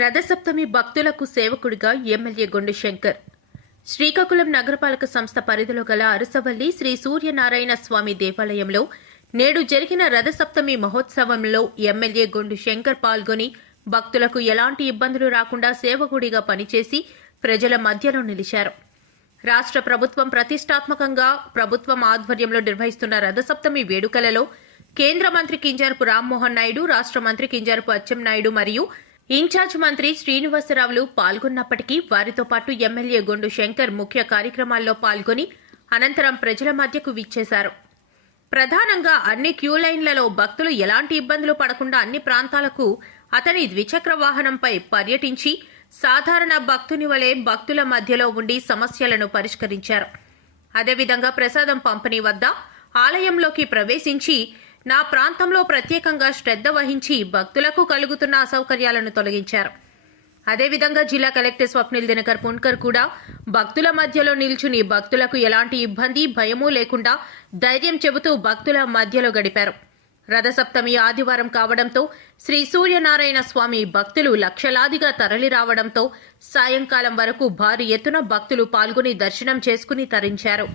రథసప్తమి భక్తులకు సేవకుడిగా ఎమ్మెల్యే గొండు శంకర్. శ్రీకాకుళం నగరపాలక సంస్థ పరిధిలో గల అరసవల్లి శ్రీ సూర్యనారాయణ స్వామి దేవాలయంలో నేడు జరిగిన రథసప్తమి మహోత్సవంలో ఎమ్మెల్యే గొండు శంకర్ పాల్గొని భక్తులకు ఎలాంటి ఇబ్బందులు రాకుండా సేవకుడిగా పనిచేసి ప్రజల మధ్యలో నిలిచారు. రాష్ట్ర ప్రభుత్వం ప్రతిష్టాత్మకంగా ప్రభుత్వం ఆధ్వర్యంలో నిర్వహిస్తున్న రథసప్తమి వేడుకలలో కేంద్ర మంత్రి కింజరాపు రామ్మోహన్ నాయుడు, రాష్ట్ర మంత్రి కింజరాపు అచ్చెన్నాయుడు మరియు ఇన్ఛార్జ్ మంత్రి శ్రీనివాసరావులు పాల్గొన్నప్పటికీ వారితో పాటు ఎమ్మెల్యే గొండు శంకర్ ముఖ్య కార్యక్రమాల్లో పాల్గొని అనంతరం ప్రజల మధ్యకు విచ్చేశారు. ప్రధానంగా అన్ని క్యూ లైన్లలో భక్తులు ఎలాంటి ఇబ్బందులు పడకుండా అన్ని ప్రాంతాలకు అతని ద్విచక్ర వాహనంపై పర్యటించి సాధారణ భక్తుని వలె భక్తుల మధ్యలో ఉండి సమస్యలను పరిష్కరించారు. అదేవిధంగా ప్రసాదం పంపిణీ వద్ద ఆలయంలోకి ప్రవేశించి నా ప్రాంతంలో ప్రత్యేకంగా శ్రద్ధ వహించి భక్తులకు కలుగుతున్న అసౌకర్యాలను తొలగించారు. అదేవిధంగా జిల్లా కలెక్టర్ స్వప్నిల్ దినకర్ పున్కర్ కూడా భక్తుల మధ్యలో నిల్చుని భక్తులకు ఎలాంటి ఇబ్బంది, భయమూ లేకుండా ధైర్యం చెబుతూ భక్తుల మధ్యలో గడిపారు. రథసప్తమి ఆదివారం కావడంతో శ్రీ సూర్యనారాయణ స్వామి భక్తులు లక్షలాదిగా తరలి రావడంతో సాయంకాలం వరకు భారీ ఎత్తున భక్తులు పాల్గొని దర్శనం చేసుకుని తరించారు.